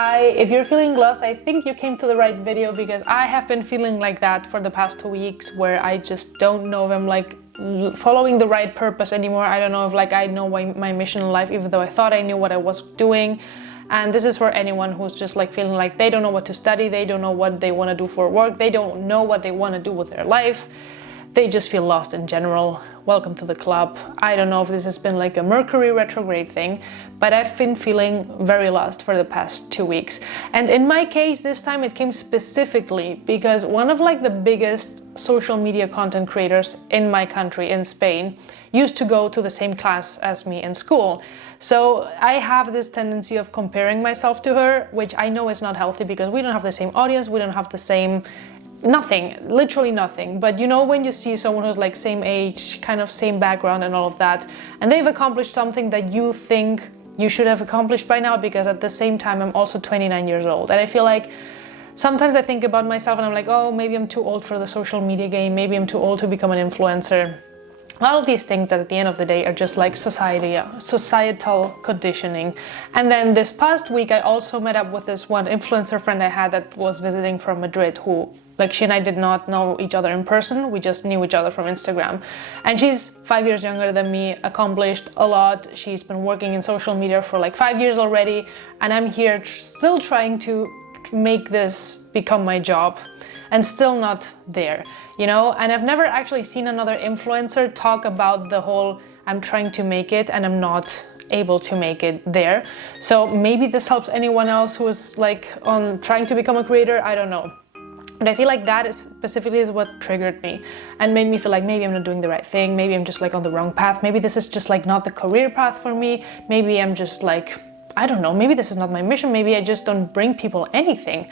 Hi, if you're feeling lost, I think you came to the right video because I have been feeling like that for the past 2 weeks where I just don't know if I'm following the right purpose anymore. I don't know if I know my mission in life, even though I thought I knew what I was doing. And this is for anyone who's just feeling like they don't know what to study, they don't know what they want to do for work, they don't know what they want to do with their life. They just feel lost in general. Welcome to the club. I don't know if this has been a Mercury retrograde thing, but I've been feeling very lost for the past 2 weeks. And in my case, this time it came specifically because one of the biggest social media content creators in my country, in Spain, used to go to the same class as me in school. So I have this tendency of comparing myself to her, which I know is not healthy because we don't have the same audience, we don't have the same nothing, literally nothing. But when you see someone who's same age, kind of same background and all of that, and they've accomplished something that you think you should have accomplished by now, because at the same time I'm also 29 years old. And I feel sometimes I think about myself and I'm oh, maybe I'm too old for the social media game, maybe I'm too old to become an influencer. All of these things that at the end of the day are just societal conditioning. And then this past week I also met up with this one influencer friend I had that was visiting from Madrid, who she and I did not know each other in person, we just knew each other from Instagram. And she's 5 years younger than me, accomplished a lot. She's been working in social media for 5 years already, and I'm here still trying to make this become my job and still not there, And I've never actually seen another influencer talk about the whole I'm trying to make it and I'm not able to make it there. So maybe this helps anyone else who is on trying to become a creator, I don't know. But I feel that is specifically what triggered me and made me feel maybe I'm not doing the right thing, maybe I'm just on the wrong path, maybe this is just not the career path for me, maybe I'm just I don't know, maybe this is not my mission, maybe I just don't bring people anything.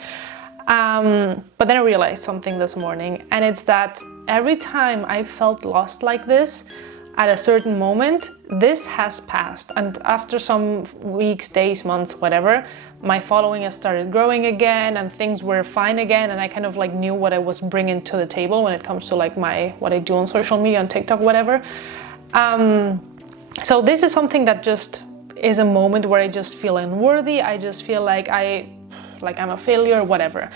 But then I realized something this morning, and it's that every time I felt lost like this, at a certain moment, this has passed. And after some weeks, days, months, whatever, my following has started growing again and things were fine again. And I kind of knew what I was bringing to the table when it comes to what I do on social media, on TikTok, whatever. So this is something that just is a moment where I just feel unworthy. I just feel I'm a failure, whatever.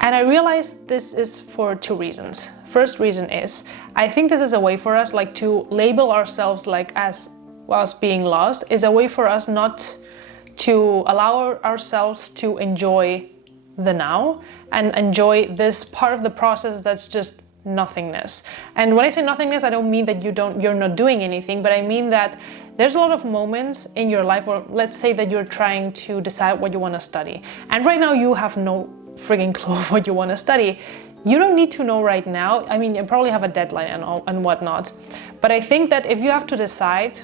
And I realized this is for 2 reasons. First reason is, I think this is a way for us to label ourselves as being lost, is a way for us not to allow ourselves to enjoy the now and enjoy this part of the process that's just nothingness. And when I say nothingness, I don't mean that you're not doing anything, but I mean that there's a lot of moments in your life where, let's say that you're trying to decide what you want to study. And right now you have no frigging clue of what you want to study. You don't need to know right now. I mean, you probably have a deadline and whatnot. But I think that if you have to decide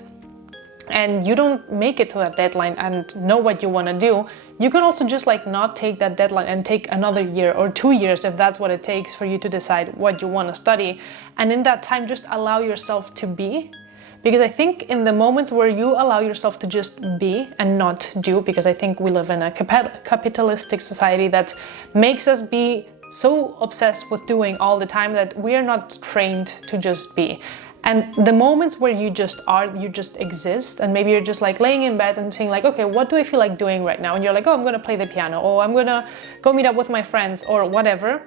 and you don't make it to that deadline and know what you want to do, you can also just not take that deadline and take another year or 2 years if that's what it takes for you to decide what you want to study. And in that time, just allow yourself to be. Because I think in the moments where you allow yourself to just be and not do, because I think we live in a capitalistic society that makes us be so obsessed with doing all the time that we are not trained to just be. And the moments where you just exist, and maybe you're just laying in bed and saying okay, what do I feel like doing right now? And you're oh, I'm gonna play the piano, or I'm gonna go meet up with my friends, or whatever.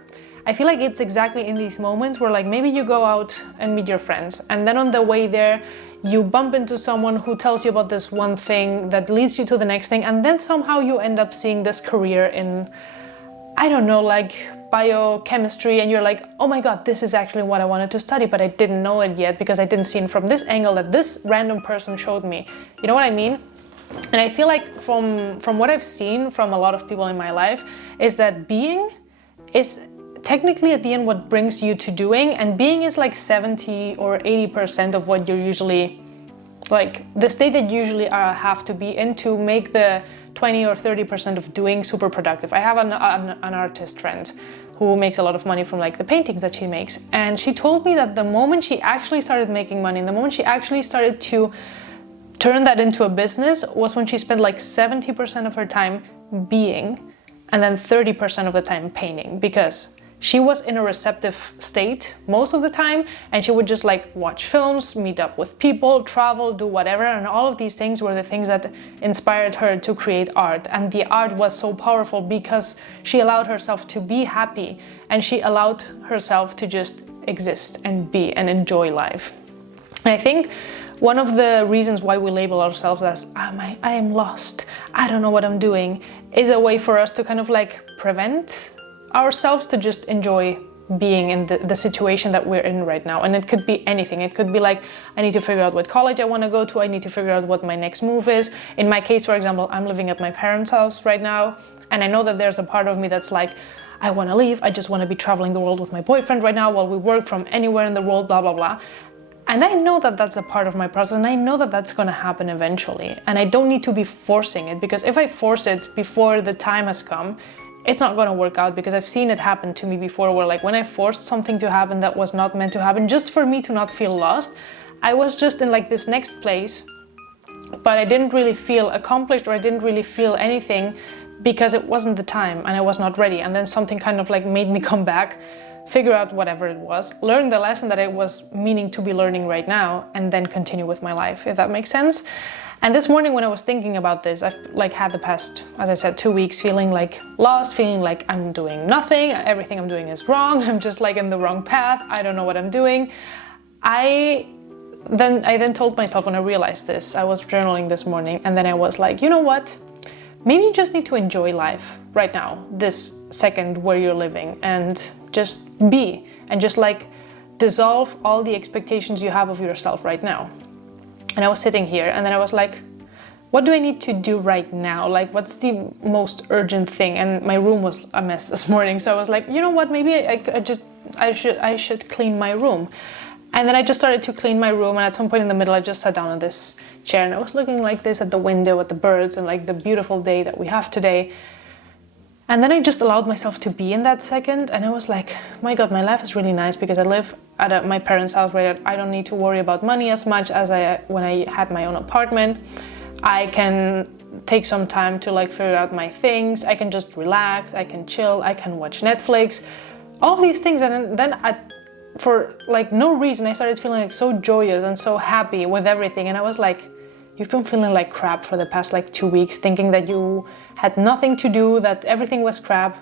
I feel it's exactly in these moments where maybe you go out and meet your friends, and then on the way there, you bump into someone who tells you about this one thing that leads you to the next thing, and then somehow you end up seeing this career in, I don't know, biochemistry, and you're oh my god, this is actually what I wanted to study, but I didn't know it yet because I didn't see it from this angle that this random person showed me. You know what I mean? And I feel from what I've seen from a lot of people in my life is that being is technically at the end what brings you to doing, and being is 70 or 80% of what you're usually the state that you usually have to be in to make the 20 or 30% of doing super productive. I have an artist friend who makes a lot of money from the paintings that she makes, and she told me that the moment she actually started making money, and the moment she actually started to turn that into a business, was when she spent 70% of her time being and then 30% of the time painting, because she was in a receptive state most of the time, and she would just like watch films, meet up with people, travel, do whatever, and all of these things were the things that inspired her to create art. And the art was so powerful because she allowed herself to be happy, and she allowed herself to just exist and be and enjoy life. And I think one of the reasons why we label ourselves as I am lost, I don't know what I'm doing, is a way for us to kind of like prevent ourselves to just enjoy being in the situation that we're in right now. And it could be anything. It could be like, I need to figure out what college I want to go to. I need to figure out what my next move is. In my case, for example, I'm living at my parents' house right now. And I know that there's a part of me that's like, I want to leave. I just want to be traveling the world with my boyfriend right now while we work from anywhere in the world, blah, blah, blah. And I know that that's a part of my process, and I know that that's going to happen eventually. And I don't need to be forcing it, because if I force it before the time has come, it's not going to work out, because I've seen it happen to me before, where like when I forced something to happen that was not meant to happen just for me to not feel lost, I was just in like this next place, but I didn't really feel accomplished, or I didn't really feel anything because it wasn't the time and I was not ready. And then something kind of like made me come back, figure out whatever it was, learn the lesson that I was meaning to be learning right now, and then continue with my life, if that makes sense. And this morning when I was thinking about this, I've like had the past, as I said, 2 weeks feeling like lost, feeling like I'm doing nothing, everything I'm doing is wrong, I'm just like in the wrong path, I don't know what I'm doing. I then told myself, when I realized this, I was journaling this morning, and then I was like, you know what? Maybe you just need to enjoy life right now, this second where you're living, and just be, and just like dissolve all the expectations you have of yourself right now. And I was sitting here, and then I was like, what do I need to do right now? Like, what's the most urgent thing? And my room was a mess this morning, so I was like, you know what? Maybe I should clean my room. And then I just started to clean my room, and at some point in the middle, I just sat down on this chair, and I was looking like this at the window at the birds and like the beautiful day that we have today. And then I just allowed myself to be in that second, and I was like, my God, my life is really nice, because I live at my parents' house where I don't need to worry about money as much as when I had my own apartment. I can take some time to like figure out my things. I can just relax, I can chill, I can watch Netflix, all these things. And then for like no reason, I started feeling like so joyous and so happy with everything. And I was like, you've been feeling like crap for the past like 2 weeks, thinking that you had nothing to do, that everything was crap.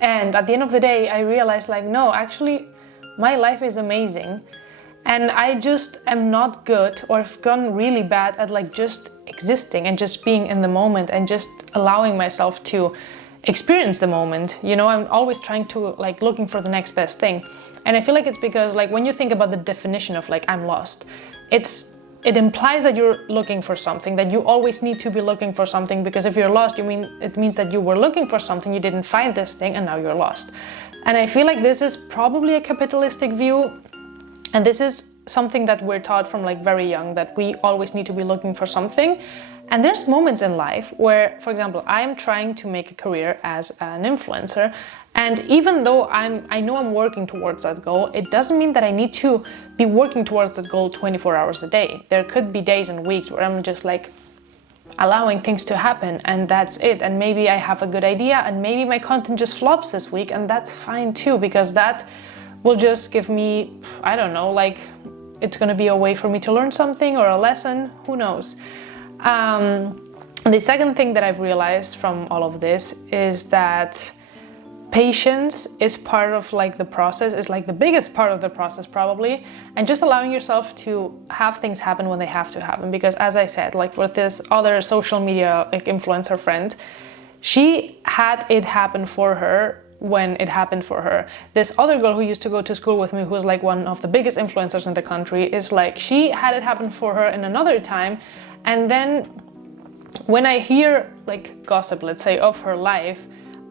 And at the end of the day, I realized like, no, actually, my life is amazing. And I just am not good, or have gone really bad at like just existing and just being in the moment and just allowing myself to experience the moment. You know, I'm always trying to like looking for the next best thing. And I feel like it's because like when you think about the definition of like I'm lost, it implies that you're looking for something, that you always need to be looking for something, because if you're lost, it means that you were looking for something, you didn't find this thing, and now you're lost. And I feel like this is probably a capitalistic view, and this is something that we're taught from like very young, that we always need to be looking for something. And there's moments in life where, for example, I'm trying to make a career as an influencer, and even though I know I'm working towards that goal, it doesn't mean that I need to be working towards that goal 24 hours a day. There could be days and weeks where I'm just like allowing things to happen, and that's it. And maybe I have a good idea, and maybe my content just flops this week, and that's fine too, because that will just give me, I don't know, like it's gonna be a way for me to learn something or a lesson, who knows. The second thing that I've realized from all of this is that patience is part of like the process, is like the biggest part of the process probably, and just allowing yourself to have things happen when they have to happen. Because as I said, like with this other social media like influencer friend, she had it happen for her when it happened for her. This other girl who used to go to school with me, who's like one of the biggest influencers in the country, is like, she had it happen for her in another time. And then when I hear like gossip, let's say, of her life,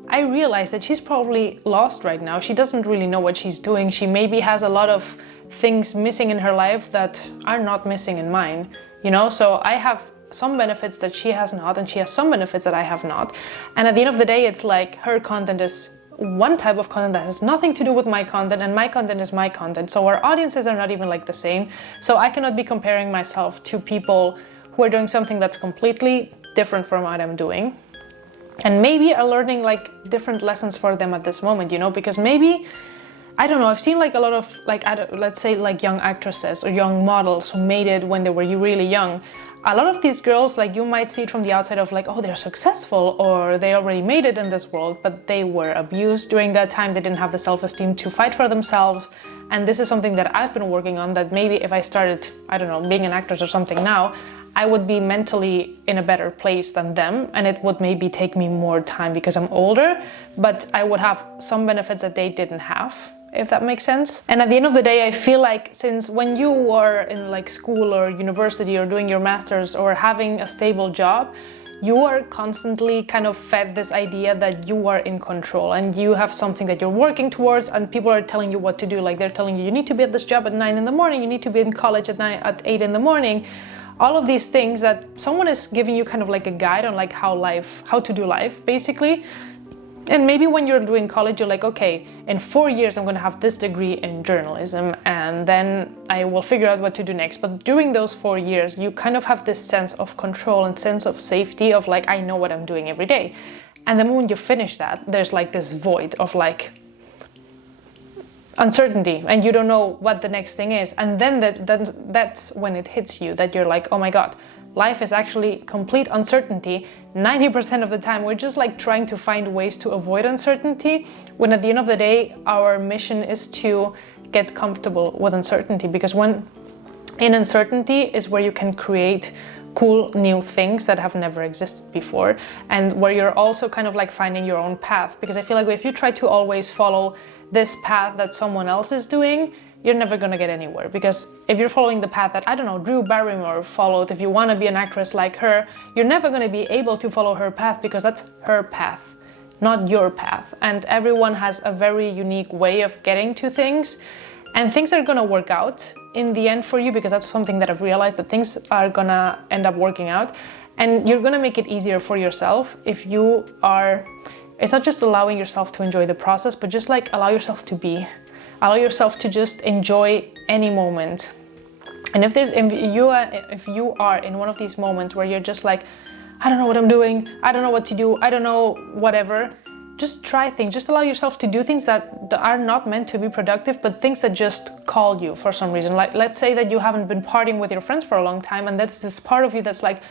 I realize that she's probably lost right now. She doesn't really know what she's doing. She maybe has a lot of things missing in her life that are not missing in mine, you know? So I have some benefits that she has not, and she has some benefits that I have not. And at the end of the day, it's like her content is one type of content that has nothing to do with my content, and my content is my content. So our audiences are not even like the same. So I cannot be comparing myself to people who are doing something that's completely different from what I'm doing. and maybe are learning like different lessons for them at this moment, you know, because maybe, I don't know, I've seen like a lot of like, let's say like young actresses or young models who made it when they were really young. A lot of these girls, like you might see it from the outside of like, oh, they're successful or they already made it in this world, but they were abused during that time. They didn't have the self-esteem to fight for themselves. And this is something that I've been working on, that maybe if I started, I don't know, being an actress or something now, I would be mentally in a better place than them, and it would maybe take me more time because I'm older, but I would have some benefits that they didn't have, if that makes sense. And at the end of the day, I feel like since when you are in like school or university or doing your masters or having a stable job, you are constantly kind of fed this idea that you are in control and you have something that you're working towards, and people are telling you what to do. Like they're telling you, you need to be at this job at 9 in the morning, you need to be in college at 8 in the morning. All of these things that someone is giving you kind of like a guide on like how to do life, basically. And maybe when you're doing college, you're like, okay, in 4 years, I'm going to have this degree in journalism, and then I will figure out what to do next. But during those 4 years, you kind of have this sense of control and sense of safety of like, I know what I'm doing every day. And the moment you finish that, there's like this void of like uncertainty, and you don't know what the next thing is. And then that's when it hits you that you're like, oh my God, life is actually complete uncertainty. 90% of the time we're just like trying to find ways to avoid uncertainty, when at the end of the day our mission is to get comfortable with uncertainty, because when in uncertainty is where you can create cool new things that have never existed before, and where you're also kind of like finding your own path. Because I feel like if you try to always follow this path that someone else is doing, you're never gonna get anywhere. Because if you're following the path that, I don't know, Drew Barrymore followed, if you want to be an actress like her, you're never gonna be able to follow her path, because that's her path, not your path. And everyone has a very unique way of getting to things, and things are gonna work out in the end for you, because that's something that I've realized, that things are gonna end up working out, and you're gonna make it easier for yourself if you are, it's not just allowing yourself to enjoy the process, but just like allow yourself to be. Allow yourself to just enjoy any moment. And if you are in one of these moments where you're just like, I don't know what I'm doing, I don't know what to do, I don't know whatever, just try things. Just allow yourself to do things that are not meant to be productive, but things that just call you for some reason. Like let's say that you haven't been partying with your friends for a long time, and that's this part of you that's like,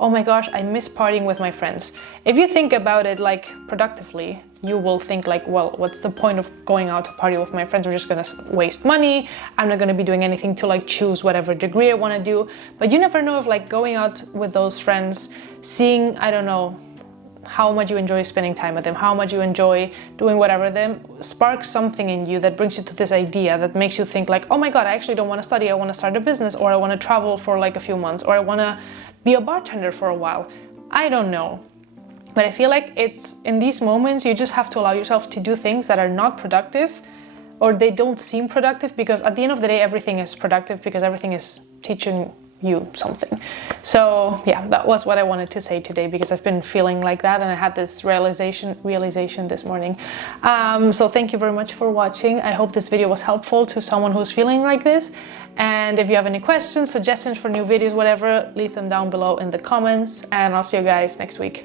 oh my gosh, I miss partying with my friends. If you think about it like productively, you will think like, well, what's the point of going out to party with my friends? We're just gonna waste money. I'm not gonna be doing anything to like choose whatever degree I wanna do. But you never know if like going out with those friends, seeing, I don't know, how much you enjoy spending time with them, how much you enjoy doing whatever them, sparks something in you that brings you to this idea that makes you think like, oh my God, I actually don't want to study, I want to start a business, or I want to travel for like a few months, or I want to be a bartender for a while. I don't know. But I feel like it's in these moments, you just have to allow yourself to do things that are not productive, or they don't seem productive, because at the end of the day, everything is productive because everything is teaching you something. So yeah, that was what I wanted to say today, because I've been feeling like that, and I had this realization this morning. So thank you very much for watching. I hope this video was helpful to someone who's feeling like this. And if you have any questions, suggestions for new videos, whatever, leave them down below in the comments, and I'll see you guys next week.